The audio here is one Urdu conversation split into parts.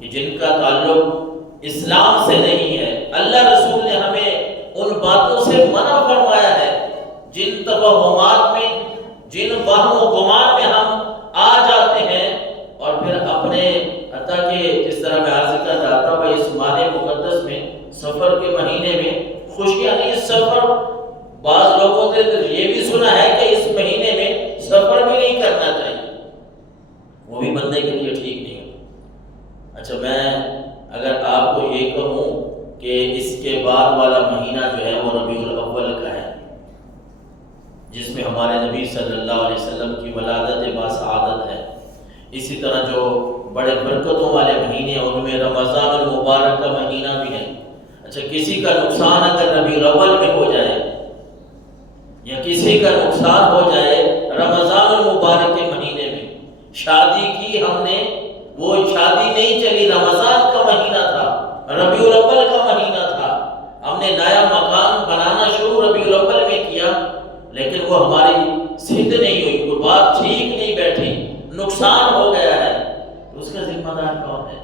کہ جن کا تعلق اسلام سے نہیں ہے، اللہ رسول نے ہمیں ان باتوں سے منع فرمایا ہے جن توہمات میں، جن وہم و گمان میں ہم آ جاتے ہیں، اور پھر اپنے حتیٰ کہ جس طرح میں عرض کر رہا تھا بھائی اس ماہ مقدس میں، سفر کے مہینے میں خوشیاں نہیں، سفر بعض لوگوں نے یہ بھی سنا ہے کہ اس مہینے میں سفر بھی نہیں کرنا چاہیے، وہ بھی بندے کے لیے ٹھیک نہیں ہوتا۔ اچھا، میں اگر آپ کو یہ کہوں کہ اس کے بعد والا مہینہ جو ہے وہ ربیع الاول کا ہے، جس میں ہمارے نبی صلی اللہ علیہ وسلم کی ولادت باسعادت ہے، اسی طرح جو بڑے برکتوں والے مہینے ہیں ان میں رمضان المبارک کا مہینہ بھی ہے۔ اچھا، کسی کا نقصان اگر ربیع الاول میں ہو جائے یا کسی کا نقصان ہو جائے رمضان المبارک کے مہینے میں، شادی کی ہم نے، وہ شادی نہیں چلی، رمضان کا مہینہ تھا، ربیع الاول کا مہینہ تھا، ہم نے نیا مکان بنانا شروع ربیع الاول میں کیا، لیکن وہ ہماری صحت نہیں ہوئی، کوئی بات ٹھیک نہیں بیٹھی، نقصان ہو گیا ہے، تو اس کا ذمہ دار کون ہے؟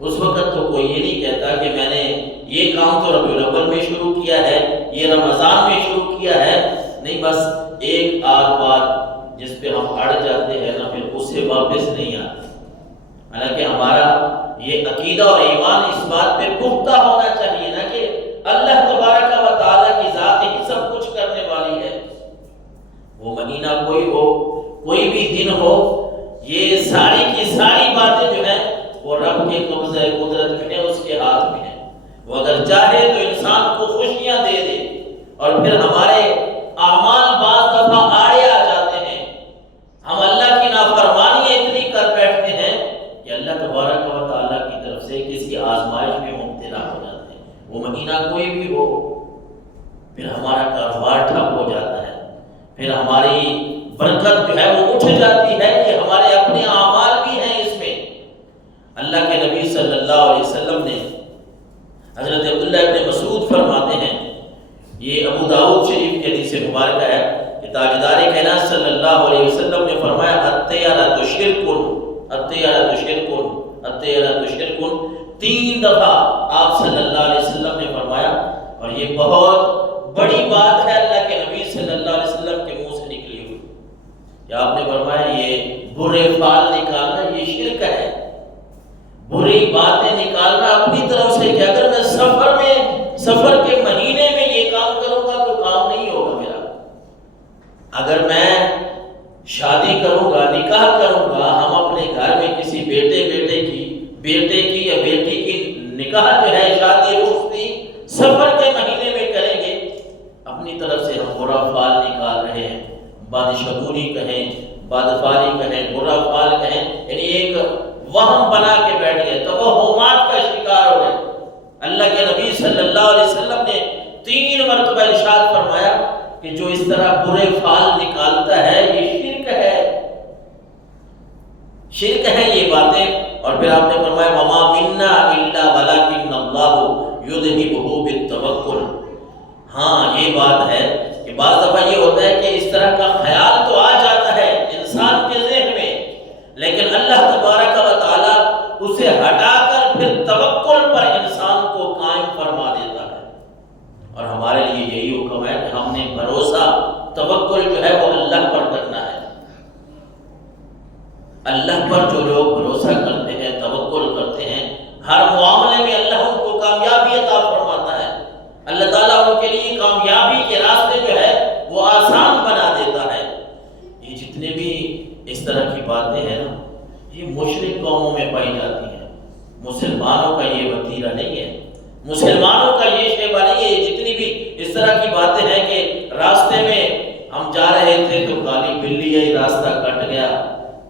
اس وقت تو کوئی یہ نہیں کہتا کہ میں نے یہ کام تو ربیع الاول میں شروع کیا ہے، یہ رمضان میں شروع کیا ہے، نہیں، بس ایک آدھ بات جس پہ ہم اڑ جاتے ہیں نا، پھر اس سے واپس نہیں آتے۔ حالانکہ ہمارا یہ عقیدہ اور ایمان اس بات پہ پختہ ہونا چاہیے نا کہ اللہ تبارک و تعالیٰ کی ذات ہی سب کچھ کرنے والی ہے، وہ مہینہ کوئی ہو، کوئی بھی دن ہو، یہ ساری کی ساری باتیں جو ہیں وہ رب کے قبضہ قدرت میں ہے، اس کے ہاتھ میں ہے، وہ اگر چاہے تو انسان کو خوشیاں دے دے، اور پھر ہمارے اعمال بعض دفعہ آڑے آ جاتے ہیں، ہم اللہ کی نافرمانیاں اتنی کر بیٹھتے ہیں کہ اللہ تبارک و تعالیٰ کی طرف سے کسی آزمائش میں مبتلا ہو جاتے ہیں، وہ مہینہ کوئی بھی ہو، پھر ہمارا کاروبار ٹھپ ہو جاتا ہے، پھر ہماری برکت جو ہے وہ اٹھ جاتی ہے، یہ ہمارے اپنے اعمال بھی ہیں اس میں۔ اللہ کے نبی صلی اللہ علیہ وسلم نے، حضرت عبداللہ ابن مسعود فرماتے ہیں، یہ ابو داؤد شریف کی حدیث مبارکہ ہے کہ تاجدار کائنات صلی اللہ علیہ وسلم نے فرمایا الطیرۃ شرک، الطیرۃ شرک، الطیرۃ شرک، 3 دفعہ آپ صلی اللہ علیہ وسلم نے فرمایا، اور یہ بہت بڑی بات ہے اللہ کے نبی صلی اللہ علیہ وسلم کے منہ سے نکلی ہوئی کہ آپ نے فرمایا یہ برے فعل نکالنا یہ شرک ہے، بری باتیں نکالنا اپنی طرف سے، کہ اگر میں سفر کے مہینے میں یہ کام کروں گا تو کام نہیں ہوگا میرا، اگر میں شادی کروں گا، نکاح کروں گا، ہم اپنے گھر میں کسی بیٹے کی یا بیٹی کی نکاح جو ہے، شادی رخصتی سفر کے مہینے میں کریں گے، اپنی طرف سے ہم برا فعل نکال رہے ہیں، بادشگونی کہیں، بدفعلی کہیں، برا فعل کہیں، یعنی ایک وہم بنا کے بیٹھ گئے، توہمات کا شکار ہو گئے۔ اللہ کے نبی صلی اللہ علیہ وسلم نے 3 مرتبہ ارشاد فرمایا کہ جو اس طرح برے فعل نکالتا ہے یہ شرک ہے، شرک ہے یہ باتیں۔ اور پھر آپ نے فرمایا وما منا الا ولکن اللہ یذہبہ بالتوکل۔ ہاں، یہ بات ہے کہ بعض دفعہ یہ ہوتا ہے کہ اس طرح کا خیال تو آ جاتا ہے انسان کے ذہن میں، لیکن اللہ تبارک و تعالیٰ اسے ہٹا کر پھر توکل پر انسان کو قائم فرما دیتا ہے، اور ہمارے لیے یہی حکم ہے کہ ہم نے بھروسہ، توکل جو ہے وہ اللہ پر کرنا ہے۔ اللہ پر جو لوگ بھروسہ کرتے ہیں، توکل کرتے ہیں، ہر معاملے میں اللہ ان کو کامیابی عطا فرماتا ہے، اللہ تعالیٰ ان کے لیے کامیابی کے راستے جو ہے وہ آسان بنا دیتا ہے۔ یہ جتنے بھی اس طرح کی باتیں ہیں نا، یہ مشرک قوموں میں پائی جاتی ہیں، مسلمانوں کا یہ وتیرہ نہیں ہے، مسلمانوں کا یہ شیبہ نہیں ہے۔ جتنی بھی اس طرح کی باتیں ہیں کہ راستے میں ہم جا رہے تھے تو کالی بلی آئی، راستہ کٹ گیا،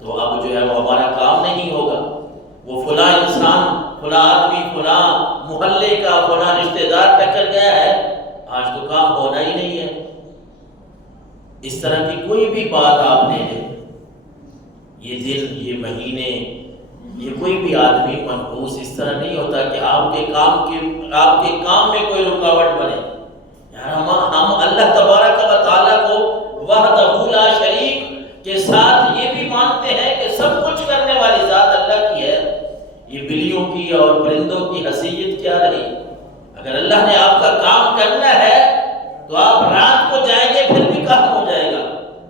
تو اب جو ہے وہ ہمارا کام نہیں ہوگا، وہ فلاں انسان، فلاں آدمی، فلاں محلے کا فلاں رشتہ دار ٹکر گیا ہے، آج تو کام ہونا ہی نہیں ہے۔ اس طرح کی کوئی بھی بات آپ نے، یہ دن، یہ مہینے، یہ کوئی بھی آدمی منحوس اس طرح نہیں ہوتا کہ آپ کے کام میں کوئی رکاوٹ بنے۔ یار ہم اللہ تبارک و تعالیٰ کو وحدہ لا شریک کے ساتھ یہ بھی مانتے ہیں کہ سب کچھ کرنے والی ذات اللہ کی ہے، یہ بلیوں کی اور پرندوں کی حیثیت کیا رہی؟ اگر اللہ نے آپ کا کام کرنا ہے تو آپ رات کو جائیں گے پھر بھی کام ہو جائے گا،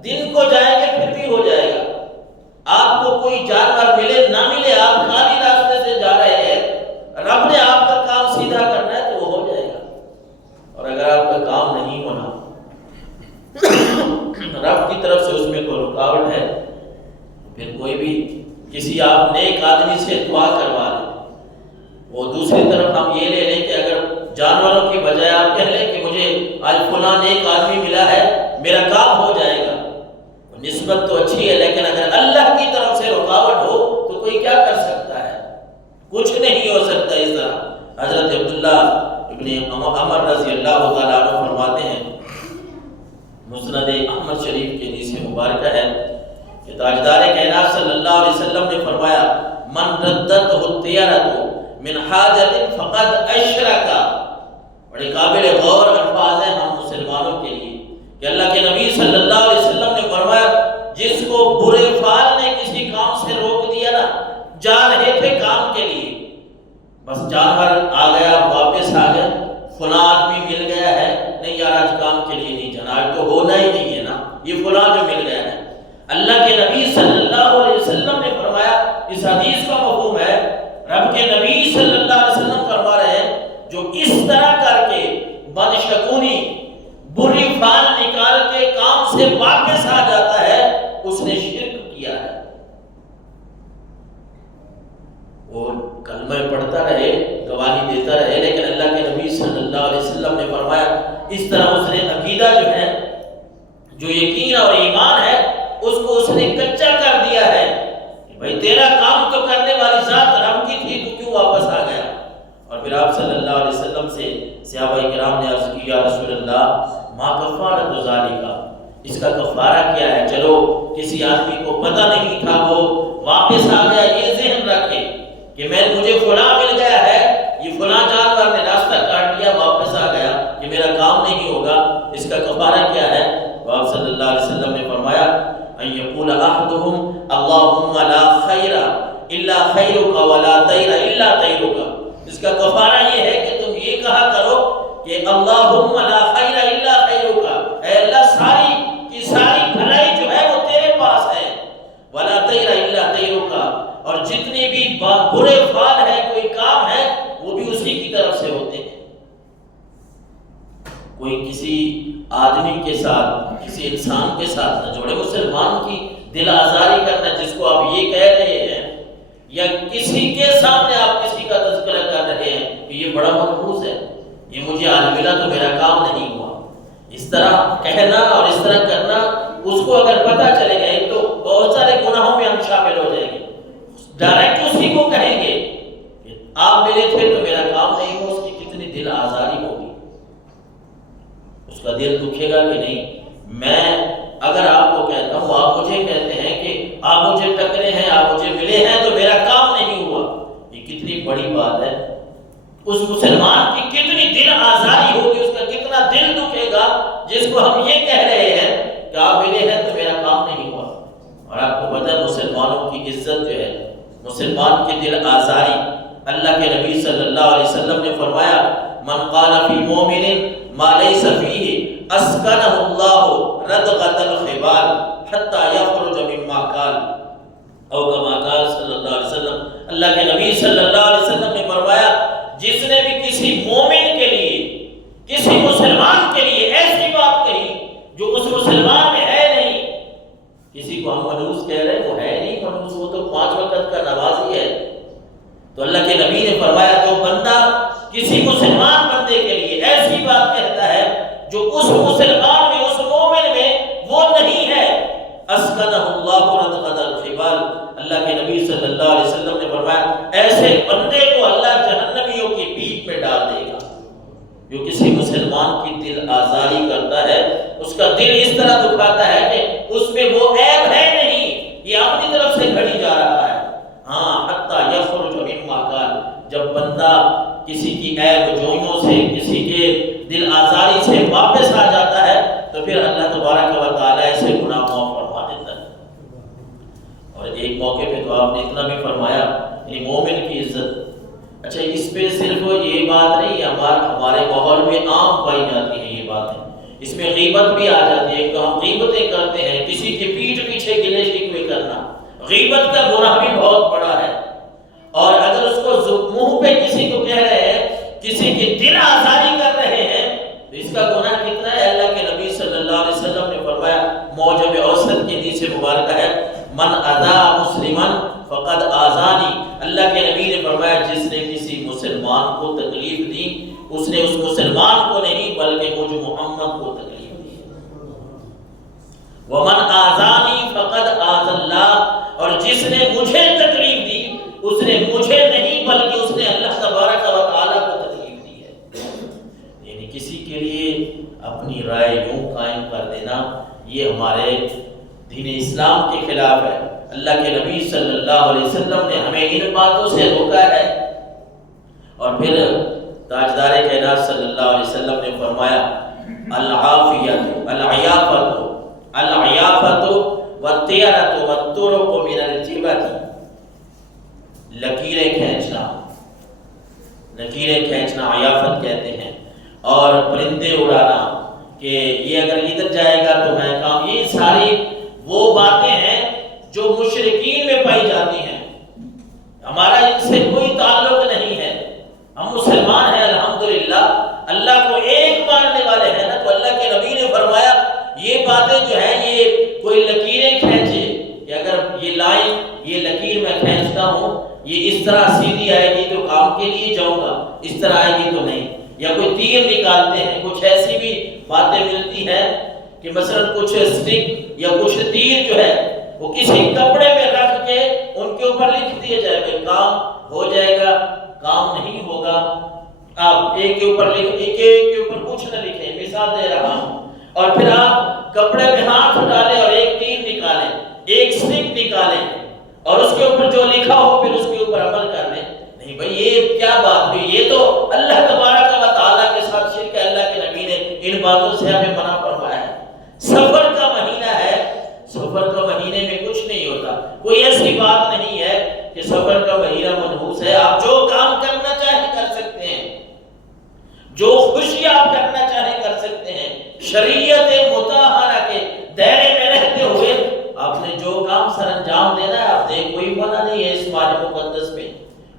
دن کو جائیں گے پھر بھی ہو جائے گا۔ آپ کو کوئی جانور ملے نہ ملے، آپ خالی راستے سے جا رہے ہیں، رب نے آپ کا کام سیدھا کرنا ہے تو وہ ہو جائے گا۔ اور اگر آپ کا کام نہیں ہونا، رب کی طرف سے اس میں کوئی رکاوٹ ہے، پھر کوئی بھی کسی آپ نیک آدمی سے دعا کروا لیں، وہ دوسری طرف ہم یہ لے لیں کہ اگر جانوروں کی بجائے آپ کہہ لیں کہ مجھے آج فلاں نیک آدمی ملا ہے، میرا کام ہو جائے گا، نسبت تو اچھی ہے، لیکن اگر اللہ کی طرف سے رکاوٹ ہو تو کوئی کیا کر سکتا ہے؟ کچھ نہیں ہو سکتا۔ اس طرح حضرت عبداللہ ابن عمر رضی اللہ تعالیٰ عنہ فرماتے ہیں، مسند احمد شریف کی حدیث مبارکہ ہے کہ تاجدار کائنات صلی اللہ علیہ وسلم نے فرمایا، من ردت الطیرۃ من حاجت فقد اشرک۔ بڑے قابل غور الفاظ ہیں ہم مسلمانوں کے لیے کہ اللہ کے نبی صلی اللہ علیہ وسلم نے فرمایا، جس کو برے فعل نے کسی کام سے روک دیا نا، جا رہے تھے کام کے لیے، بس جانور آ گیا، واپس آ گئے، فلاں آدمی مل گیا ہے، نہیں یار آج کام کے لیے نہیں جانا، آج تو ہونا ہی نہیں ہے نا، یہ فلاں جو مل گیا ہے۔ اللہ کے نبی صلی اللہ علیہ وسلم نے فرمایا، اس حدیث کا مفہوم ہے، رب کے نبی صلی اللہ علیہ وسلم فرما رہے ہیں، جو اس طرح کر کے بدشگونی بری فعل نکال کے کام سے واپس آ جاتا ہے، اس نے شرک کیا ہے۔ وہ کلمہ پڑھتا رہے، گواہی دیتا رہے، لیکن اللہ کے نبی صلی اللہ علیہ وسلم نے فرمایا، اس طرح اس نے عقیدہ جو ہے، جو یقین اور ایمان ہے، اس کو اس نے کچا کر دیا ہے۔ بھائی تیرا کام تو کرنے والی ذات رب کی تھی، تو کیوں واپس آ گیا؟ اور پھر آپ صلی اللہ علیہ وسلم سے صحابہ کرام نے عرض کی، یا رسول اللہ ما کفارۃ ذالک، اس کا کفارہ کیا ہے؟ چلو کسی آدمی کو پتہ نہیں تھا، وہ واپس آ گیا، یہ ذہن رکھے کہ مجھے فلاں مل گیا ہے، یہ فلاں جانور نے راستہ کاٹ دیا، واپس آ گیا، یہ میرا کام نہیں ہوگا، اس کا کفارہ کیا ہے؟ تو آپ صلی اللہ علیہ وسلم نے فرمایا، ان یقول احدهم اللهم لا خیر الا خیرک ولا طیر الا طیرک۔ اس کا کفارہ یہ ہے کہ تم یہ کہا کرو کہ اللہم لا خیر الا خیرک، اے اللہ ساری کی ساری بھلائی جو ہے وہ تیرے پاس ہے، ولا طیر الا طیرک، اور جتنے بھی برے فعل ہے، کوئی کام ہے، وہ بھی اسی کی طرف سے ہوتے ہیں۔ کوئی کسی آدمی کے ساتھ، کسی انسان کے ساتھ نہ جوڑے، مسلمان کی دل آزاری کرنا جس کو آپ یہ کہہ رہے ہیں، یا کسی کے سامنے آپ کسی کا تذکرہ کر رہے ہیں کہ یہ بڑا منحوس ہے، یہ مجھے آج ملا تو میرا کام نہیں ہوا، اس طرح کہنا اور اس طرح کرنا، اس کو اگر پتہ چلے گا ایک تو بہت سارے گناہوں میں ہم شامل ہو جائیں گے۔ ڈائریکٹ اسی کو کہیں گے کہ آپ ملے تھے تو میرا کام نہیں ہوا، اس کی کتنی دل آزاری ہوگی، اس کا دل دکھے گا کہ نہیں۔ میں اگر آپ کو کہتا ہوں، آپ مجھے کہتے ہیں کہ آپ مجھے ٹکرے ہیں، آپ مجھے ملے ہیں تو میرا کام نہیں ہوا، یہ کتنی بڑی بات ہے۔ اس مسلمان کی کتنی دل آزاری ہوگی، اس کا کتنا دل دکھے گا جس کو ہم یہ کہہ رہے ہیں کہ آپ ملے ہیں تو میرا کام نہیں ہوا۔ اور آپ کو پتہ ہے مسلمانوں کی عزت جو ہے، مسلمان کی دل آزاری، اللہ کے نبی صلی اللہ علیہ وسلم نے فرمایا، من قال فی مومن ما لیس فیہ اسکنہ اللہ ردغۃ الخبال حتی یخرج مما قال، او کما قال صلی اللہ علیہ وسلم۔ اللہ کے نبی صلی اللہ علیہ وسلم نے فرمایا، جس نے بھی کسی مومن کے لیے، کسی مسلمان کے لیے ایسی بات کہی جو اس مسلمان میں ہے نہیں، کسی کو ہم منحوس کہہ رہے ہیں، وہ ہے نہیں منحوس، وہ تو 5 وقت کا نمازی ہے، تو اللہ کے نبی نے فرمایا، جو بندہ کسی مسلمان بندے کے لیے ایسی بات کہتا ہے جو اس مسلمان میں، اس مومن میں وہ نہیں ہے، اسکنہ اللہ ردغۃ الخبال، اللہ کے نبی صلی اللہ علیہ وسلم نے فرمایا، ایسے بندے کو اللہ جہنمیوں کی پیٹ میں ڈال دے گا۔ جو کسی مسلمان کی دل آزاری کرتا ہے، اس کا دل اس طرح دکھاتا ہے کہ اس میں وہ عیب ہے نہیں، یہ اپنی طرف سے گھڑی جا رہا ہے۔ ہاں، حتی یخرج مما قال، جب بندہ کسی کی عیب جوئیوں سے، کسی کے دل آزاری سے واپس آ جاتا ہے، تو پھر اللہ تبارک و تعالیٰ ایسے گناہ معاف فرما دیتا ہے۔ اور ایک موقع پہ تو آپ نے اتنا بھی فرمایا، یعنی مومن کی عزت اچھا اس پہ صرف یہ بات نہیں، ہمارے ماحول میں عام پائی جاتی ہے یہ باتیں، اس میں غیبت بھی آ جاتی ہے کہ ہم غیبتیں کرتے ہیں، کسی کی پیٹھ پیچھے گلے شکوے کرنا، غیبت کا گناہ بھی بہت بڑا ہے۔ اور اگر اس کو منہ پہ کسی کو کہہ رہے ہیں، کسی کی دل آزاری کر رہے ہیں، تو اس کا گناہ کتنا ہے؟ اللہ کے نبی صلی اللہ علیہ وسلم نے فرمایا، موجب اوسط کی حدیث مبارکہ ہے، من اذا مسلما فقد آذانی، اللہ کے نبی نے فرمایا جس نے کسی مسلمان کو تکلیف دی اس نے اس مسلمان کو نہیں بلکہ مجھ محمد کو تکلیف دی۔ ومن آذانی فقد آذى اللہ، اور جس نے مجھے تکلیف دی اس نے مجھے نہیں بلکہ اس نے اللہ تبارک و تعالیٰ کو تکلیف دی ہے۔ یعنی کسی کے لیے اپنی رائے یوں قائم کر دینا یہ ہمارے دین اسلام کے خلاف ہے۔ اللہ کے نبی صلی اللہ علیہ وسلم نے ہمیں ان باتوں سے روکا ہے۔ اور پھر تاجدار کائنات صلی اللہ علیہ وسلم نے فرمایا، العافیت العیافت العیافت والطیرۃ والطرق من الجبت، لکیریں کھینچنا، لکیریں کھینچنا عیافت کہتے ہیں، اور پرندے اڑانا کہ یہ اگر ادھر جائے گا تو میں کام، یہ ساری وہ باتیں ہیں جو مشرکین میں پائی جاتی ہیں۔ ہمارا ان سے کوئی تعلق نہیں ہے، ہم مسلمان ہیں الحمدللہ، اللہ کو ایک ماننے والے ہیں نا۔ تو اللہ کے نبی نے فرمایا یہ باتیں جو ہیں یہ کوئی لکیریں کھینچے کہ اگر یہ لائن یہ لکیر میں کھینچتا ہوں یہ اس طرح سیدھی آئے گی تو کام کے لیے جاؤں گا، اس طرح آئے گی تو نہیں، یا کوئی تیر نکالتے ہیں، کچھ ایسی بھی باتیں ملتی ہیں کہ مثلا کچھ سٹک یا کچھ تیر جو ہے وہ کسی کپڑے میں رکھ کے ان کے اوپر لکھ دیے جائے گا، کام ہو جائے گا، کام نہیں ہوگا۔ آپ ایک کے اوپر لکھ، ایک کے اوپر کچھ نہ لکھیں، مثال دے رہا ہوں، اور پھر آپ کپڑے میں ہاتھ ڈالیں اور ایک تیر نکالیں، ایک سٹک نکالیں اور اس کے اوپر جو لکھا ہو پھر اس کے اوپر عمل کر لیں۔ نہیں بھائی یہ کیا بات ہوئی؟ یہ تو اللہ تبارک و تعالیٰ کے ساتھ شرک ہے۔ اللہ کے نبی نے ان باتوں سے ہمیں منع فرمایا ہے۔ سفر کا مہینہ ہے، سفر کا مہینے میں کچھ نہیں ہوتا، کوئی ایسی بات نہیں ہے کہ سفر کا مہینہ منحوس ہے۔ آپ جو کام کرنا چاہیں کر سکتے ہیں، جو خوشی آپ کرنا چاہیں کر سکتے ہیں، شریعت مطہرہ کے دائرے میں رہتے ہوئے آپ نے جو کام سر انجام دینا ہے آپ دیں، کوئی منع نہیں ہے۔ اس ماہ مقدس میں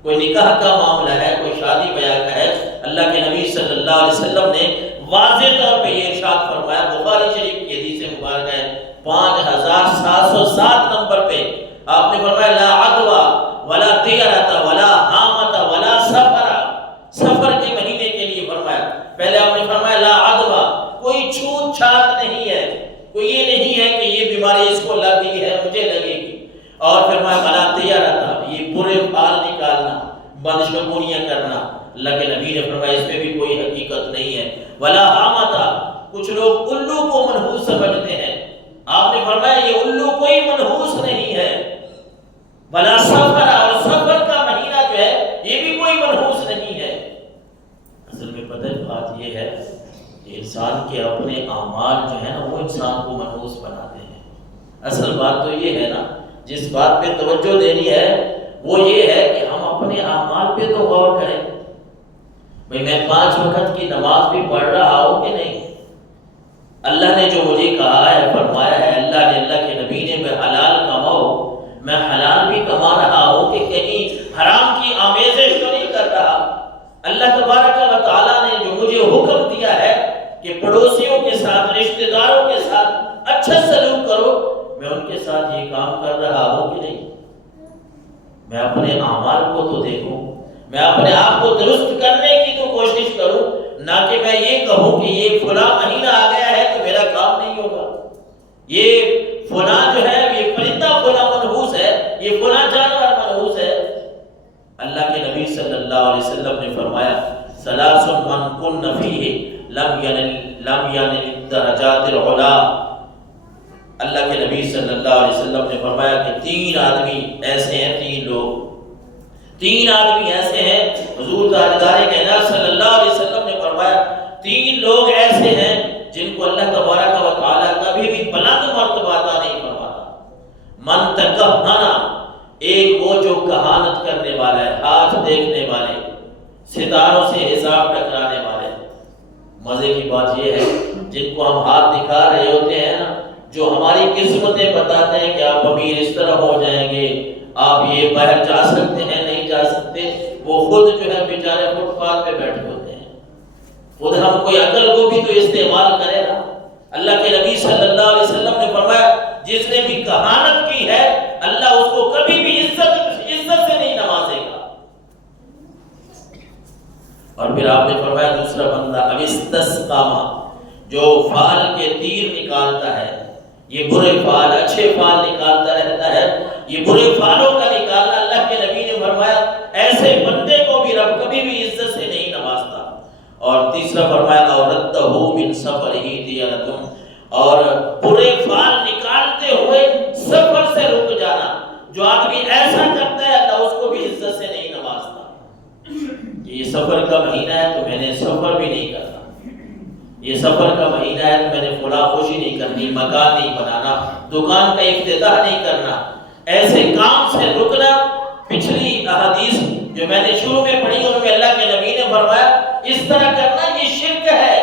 کوئی نکاح کا معاملہ ہے، کوئی شادی بیاہ کا ہے، اللہ کے نبی صلی اللہ علیہ وسلم نے واضح طور پہ یہ ارشاد فرمایا، بخاری شریف کی حدیث مبارکہ ہے 5707 نمبر پہ آپ نے فرمایا، لا عدوى ولا طیرۃ ولا حامۃ ولا سفر، سفر کے مہینے کے لیے فرمایا۔ پہلے آپ نے فرمایا لا عدوى، کوئی چھوت چھات نہیں ہے، کوئی یہ نہیں ہے کہ یہ بیماری اس کو لگی ہے مجھے لگے گی، اور فرمایا ولا طیرۃ، یہ برے بال نکالنا، بدشگونیاں کرنا، اللہ کے نبی نے فرمایا اس میں بھی کوئی حقیقت نہیں ہے۔ ولا حامۃ، کچھ لوگ الو کو منحوس سمجھتے ہیں، آپ نے فرمایا یہ الو کوئی منحوس نہیں ہے۔ ولا سفر، اور سفر کا مہینہ جو ہے یہ بھی کوئی منحوس نہیں ہے۔ اصل میں پتہ بات یہ ہے کہ انسان کے اپنے اعمال جو ہیں نا وہ انسان کو منحوس بناتے ہیں۔ اصل بات تو یہ ہے نا، جس بات پہ توجہ دینی ہے وہ یہ ہے کہ ہم اپنے اعمال پہ تو غور کریں۔ بھئی میں 5 وقت کی نماز بھی پڑھ رہا ہوں کہ نہیں؟ اللہ نے جو مجھے کہا ہے فرمایا ہے، اللہ نے، اللہ کے نبی نے میں حلال کماؤ، میں حلال بھی کما رہا ہوں کہ کہیں حرام کی آمیزش تو نہیں کر رہا۔ اللہ تبارک و تعالیٰ نے جو مجھے حکم دیا ہے کہ پڑوسیوں کے ساتھ، رشتہ داروں کے ساتھ اچھا سلوک کرو، میں ان کے ساتھ یہ کام کر رہا ہوں کہ نہیں؟ میں اپنے اعمال کو تو دیکھوں، میں اپنے آپ کو درست کرنے کی تو کوشش کروں، نہ کہ میں یہ کہوں کہ یہ فلاں مہینہ آ گیا ہے تو میرا کام نہیں ہوگا، یہ فلاں جو ہے یہ پرندہ فلاں منحوس ہے، یہ فلاں جانور منحوس ہے۔ اللہ کے نبی صلی اللہ علیہ وسلم نے فرمایا، ثلاث من کن فیہ لم ینل الدرجات العلی، اللہ کے نبی صلی اللہ علیہ وسلم نے فرمایا کہ 3 آدمی ایسے ہیں، 3 آدمی ایسے ہیں، حضور تاجدار کائنات صلی اللہ علیہ وسلم نے فرمایا 3 لوگ ایسے ہیں جن کو اللہ تبارک و تعالیٰ کبھی بھی بلند مرتبہ عطا نہیں فرماتا۔ من تکہنا، ایک وہ جو کہانت کرنے والا ہے، ہاتھ دیکھنے والے، ستاروں سے حساب ٹکرانے والے۔ مزے کی بات یہ ہے جن کو ہم ہاتھ دکھا رہے ہوتے ہیں نا، جو ہماری قسمتیں بتاتے ہیں کہ آپ امیر اس طرح ہو جائیں گے، آپ یہ باہر جا سکتے ہیں نہیں جا سکتے، وہ خود جو ہے بیچارے فٹ پاتھ پہ بیٹھے ہوتے ہیں۔ خود ہم کوئی عقل کو بھی تو استعمال کرے نا۔ اللہ کے نبی صلی اللہ علیہ وسلم نے فرمایا جس نے بھی کہانت کی ہے اللہ اس کو کبھی بھی عزت سے نہیں نوازے گا۔ اور پھر آپ نے فرمایا دوسرا بندہ اب استسقاما، جو فال کے تیر نکالتا ہے، یہ برے فال اچھے فال نکالتا رہتا ہے، یہ برے فالوں کا نکالنا، اللہ کے نبی نے فرمایا ایسے بندے کو بھی رب کبھی بھی عزت سے نہیں نوازتا۔ اور تیسرا فرمایا اورتہ من سفرہ دیانتم، اور برے فال نکالتے ہوئے سفر سے رک جانا، جو آدمی ایسا کرتا ہے اللہ اس کو بھی عزت سے نہیں نوازتا۔ یہ سفر کا مہینہ ہے تو میں نے سفر بھی نہیں کرنا، یہ سفر کا مہینہ ہے تو میں نے فلاں خوشی نہیں کرنی، مکان نہیں بنانا، دکان کا افتتاح نہیں کرنا، ایسے کام سے رکنا۔ پچھلی احادیث جو میں نے شروع میں پڑھی ان میں اللہ کے نبی نے فرمایا اس طرح کرنا یہ شرک ہے،